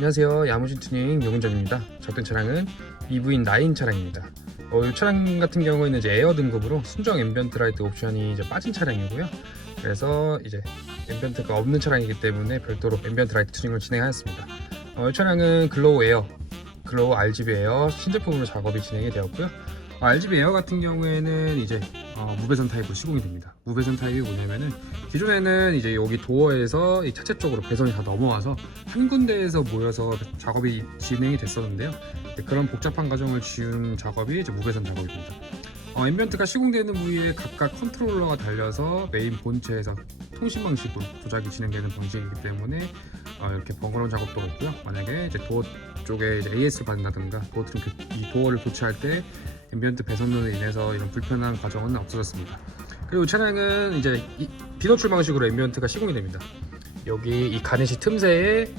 안녕하세요. 야무진 튜닝 용인점입니다. 적된 차량은 EV인 9 차량입니다. 어, 이 차량 같은 경우에는 이제 에어 등급으로 순정 앰비언트 라이트 옵션이 이제 빠진 차량이고요. 그래서 이제 앰비언트가 없는 차량이기 때문에 별도로 앰비언트 라이트 튜닝을 진행하였습니다. 어, 이 차량은 글로우 에어, 글로우 RGB 에어 신제품으로 작업이 진행이 되었고요. 어, RGB 에어 같은 경우에는 이제 어, 무배선 타입으로 시공이 됩니다. 무배선 타입이 뭐냐면은 기존에는 이제 여기 도어에서 이 차체 쪽으로 배선이 다 넘어와서 한 군데에서 모여서 작업이 진행이 됐었는데요. 그런 복잡한 과정을 지운 작업이 이제 무배선 작업입니다. 어, 앰비언트가 시공되는 부위에 각각 컨트롤러가 달려서 메인 본체에서 통신 방식으로 조작이 진행되는 방식이기 때문에 어, 이렇게 번거로운 작업도 없고요. 만약에 이제 도어 쪽에 이제 AS를 받는다든가 도어 트림 교- 이 도어를 교체할 때 앰비언트 배선으로 인해서 이런 불편한 과정은 없어졌습니다. 그리고 이 차량은 이제 이 비노출 방식으로 앰비언트가 시공이 됩니다. 여기 이 가네시 틈새에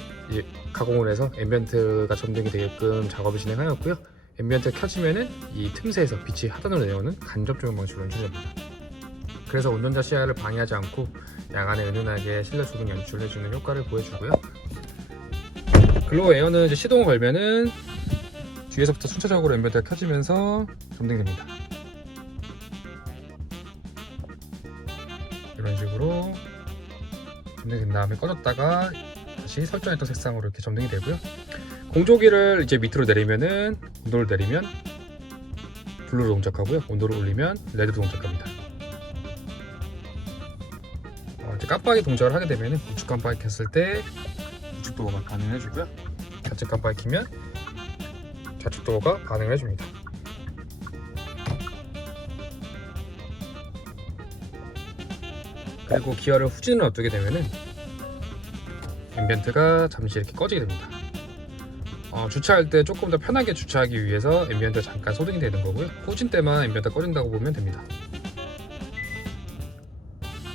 가공을 해서 앰비언트가 점등이 되게끔 작업을 진행하였고요. 앰비언트가 켜지면은 이 틈새에서 빛이 하단으로 내려오는 간접 조명 방식으로 연출됩니다. 그래서 운전자 시야를 방해하지 않고 야간에 은은하게 실내 조명 연출해주는 효과를 보여주고요. 글로우 에어는 이제 시동을 걸면은 뒤에서부터 순차적으로 앰비언트가 켜지면서 점등됩니다. 이런 식으로 점등된 다음에 꺼졌다가 다시 설정했던 색상으로 이렇게 점등이 되고요. 공조기를 이제 밑으로 내리면은 온도를 내리면 블루로 동작하고요. 온도를 올리면 레드로 동작합니다. 어, 이제 깜빡이 동작을 하게 되면 우측 깜빡이 켰을 때 우측 도어가 반응을 해주고요. 좌측 깜빡이 키면 좌측 도어가 반응을 해줍니다. 그리고 기어를 후진을 놔두게 되면은 앰비언트가 잠시 이렇게 꺼지게 됩니다. 어, 주차할 때 조금 더 편하게 주차하기 위해서 앰비언트 잠깐 소등이 되는 거고요. 후진 때만 앰비언트 꺼진다고 보면 됩니다.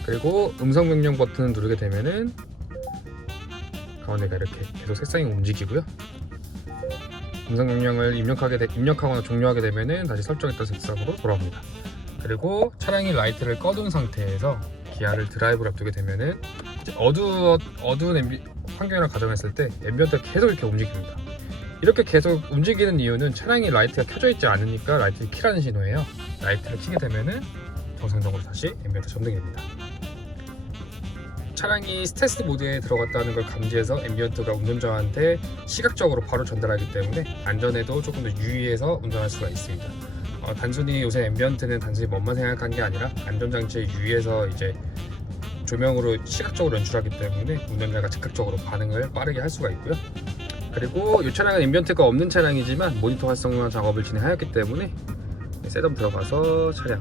그리고 음성 명령 버튼을 누르게 되면은 가운데가 이렇게 계속 색상이 움직이고요. 음성 명령을 입력하게 되- 입력하거나 종료하게 되면은 다시 설정했던 색상으로 돌아옵니다. 그리고 차량이 라이트를 꺼둔 상태에서 기아를 드라이브를 앞두게 되면은 어두 어두운 앰비, 환경이라 가정했을 때 앰비언트가 계속 이렇게 움직입니다. 이렇게 계속 움직이는 이유는 차량이 라이트가 켜져 있지 않으니까 라이트를 키라는 신호예요. 라이트를 켜게 되면은 정상적으로 다시 앰비언트 점등이 됩니다. 차량이 스텔스 모드에 들어갔다는 걸 감지해서 앰비언트가 운전자한테 시각적으로 바로 전달하기 때문에 안전에도 조금 더 유의해서 운전할 수가 있습니다. 어, 단순히 요새 앰비언트는 단순히 멋만 생각한 게 아니라 안전장치에 유의해서 이제 조명으로 시각적으로 연출하기 때문에 운전자가 즉각적으로 반응을 빠르게 할 수가 있고요. 그리고 이 차량은 앰비언트가 없는 차량이지만 모니터 활성화 작업을 진행하였기 때문에 셋업 들어가서 차량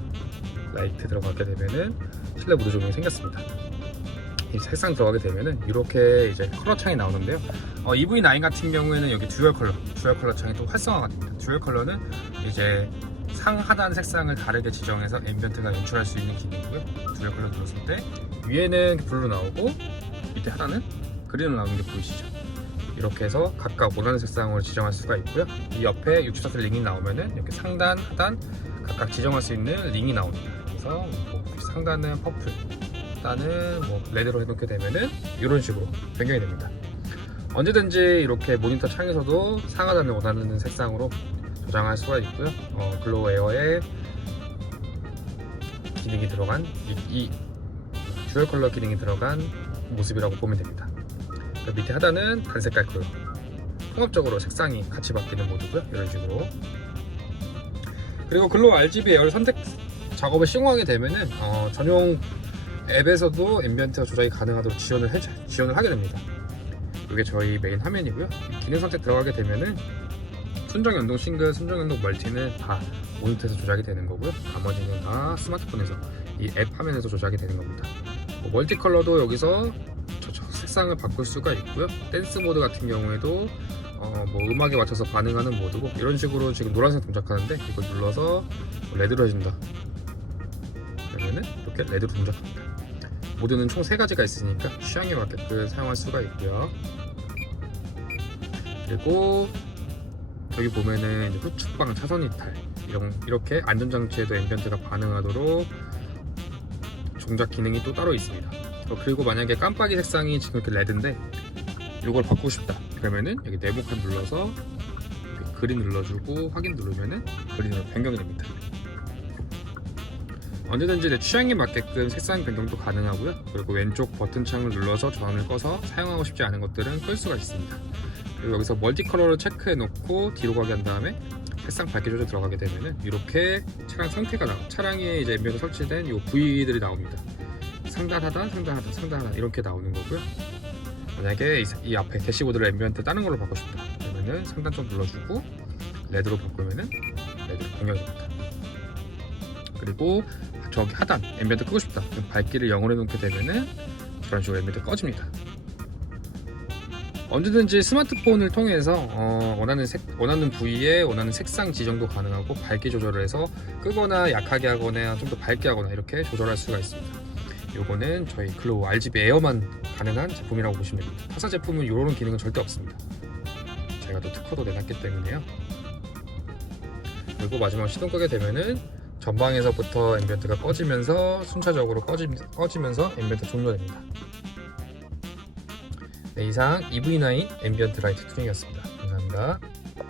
라이트 들어가게 되면은 실내 모드 조명이 생겼습니다. 이 색상 들어가게 되면은 이렇게 이제 컬러 창이 나오는데요. 어, EV9 같은 경우에는 여기 듀얼 컬러, 듀얼 컬러 창이 또 활성화가 됩니다. 듀얼 컬러는 이제 상하단 색상을 다르게 지정해서 앰비언트가 연출할 수 있는 기능이고요. 듀얼 컬러 눌렀을 때 위에는 블루 나오고 밑에 하단은 그린으로 나오는 게 보이시죠? 이렇게 해서 각각 원하는 색상으로 지정할 수가 있고요. 이 옆에 64셀 링이 나오면은 이렇게 상단, 하단 각각 지정할 수 있는 링이 나옵니다. 그래서 뭐 상단은 퍼플, 하단은 뭐 레드로 해놓게 되면은 이런 식으로 변경이 됩니다. 언제든지 이렇게 모니터 창에서도 상하단을 원하는 색상으로 조장할 수가 있고요. 어, 글로우 에어에 기능이 들어간 이, 이 듀얼 컬러 기능이 들어간 모습이라고 보면 됩니다. 그 밑에 하단은 단색깔 컬러 통합적으로 색상이 같이 바뀌는 모드고요 이런 식으로 그리고 글로우 RGB 에어를 선택 작업을 시공하게 되면은 어, 전용 앱에서도 앰비언트 조작이 가능하도록 지원을, 해, 지원을 하게 됩니다 이게 저희 메인 화면이고요 기능 선택 들어가게 되면은 순정 연동 싱글, 순정 연동 멀티는 다 모니터에서 조작이 되는 거고요 나머지는 다 스마트폰에서 이 앱 화면에서 조작이 되는 겁니다 뭐 멀티 컬러도 여기서 저- 저 색상을 바꿀 수가 있고요. 댄스 모드 같은 경우에도 어, 뭐 음악에 맞춰서 반응하는 모드고 이런 식으로 지금 노란색 동작하는데 이걸 눌러서 레드로 해준다. 그러면은 이렇게 레드로 동작합니다. 모드는 총세 가지가 있으니까 취향에 맞게끔 사용할 수가 있고요. 그리고 여기 보면은 후측방 차선 이탈 이런 이렇게 안전장치에도 앰비언트가 반응하도록 종작 기능이 또 따로 있습니다. 어, 그리고 만약에 깜빡이 색상이 지금 이렇게 레드인데 이걸 바꾸고 싶다. 그러면은 여기 네모칸 눌러서 그린 눌러주고 확인 누르면은 그린으로 변경이 됩니다. 언제든지 내 취향에 맞게끔 색상 변경도 가능하고요. 그리고 왼쪽 버튼 창을 눌러서 전원을 꺼서 사용하고 싶지 않은 것들은 끌 수가 있습니다. 그리고 여기서 멀티 컬러를 체크해 놓고 뒤로 가게 한 다음에 색상 밝기 조절 들어가게 되면은 이렇게 차량 상태가 나 차량에 이제 엠비언 설치된 이 부위들이 나옵니다. 상단 하단, 상단 하단, 상단 하단 이렇게 나오는 거고요. 만약에 이, 이 앞에 대시보드를 앰비언트 다른 걸로 바꾸고 싶다 그러면은 상단 좀 눌러주고 레드로 바꾸면은 변경이 됩니다. 그리고 저기 하단 앰비언트 끄고 싶다 밝기를 0으로 해놓게 되면은 저런 식으로 앰비언트 꺼집니다. 언제든지 스마트폰을 통해서 어, 원하는 색, 원하는 부위에 원하는 색상 지정도 가능하고 밝기 조절을 해서 끄거나 약하게 하거나 좀 더 밝게 하거나 이렇게 조절할 수가 있습니다. 요거는 저희 글로우 RGB 에어만 가능한 제품이라고 보시면 됩니다. 타사 제품은 이런 기능은 절대 없습니다. 제가 또 특허도 내놨기 때문에요. 그리고 마지막 시동 끄게 되면은 전방에서부터 앰비언트가 꺼지면서 순차적으로 꺼지, 꺼지면서 앰비언트 종료됩니다. 네, 이상 EV9 앰비언트 라이트 튜닝이었습니다. 감사합니다.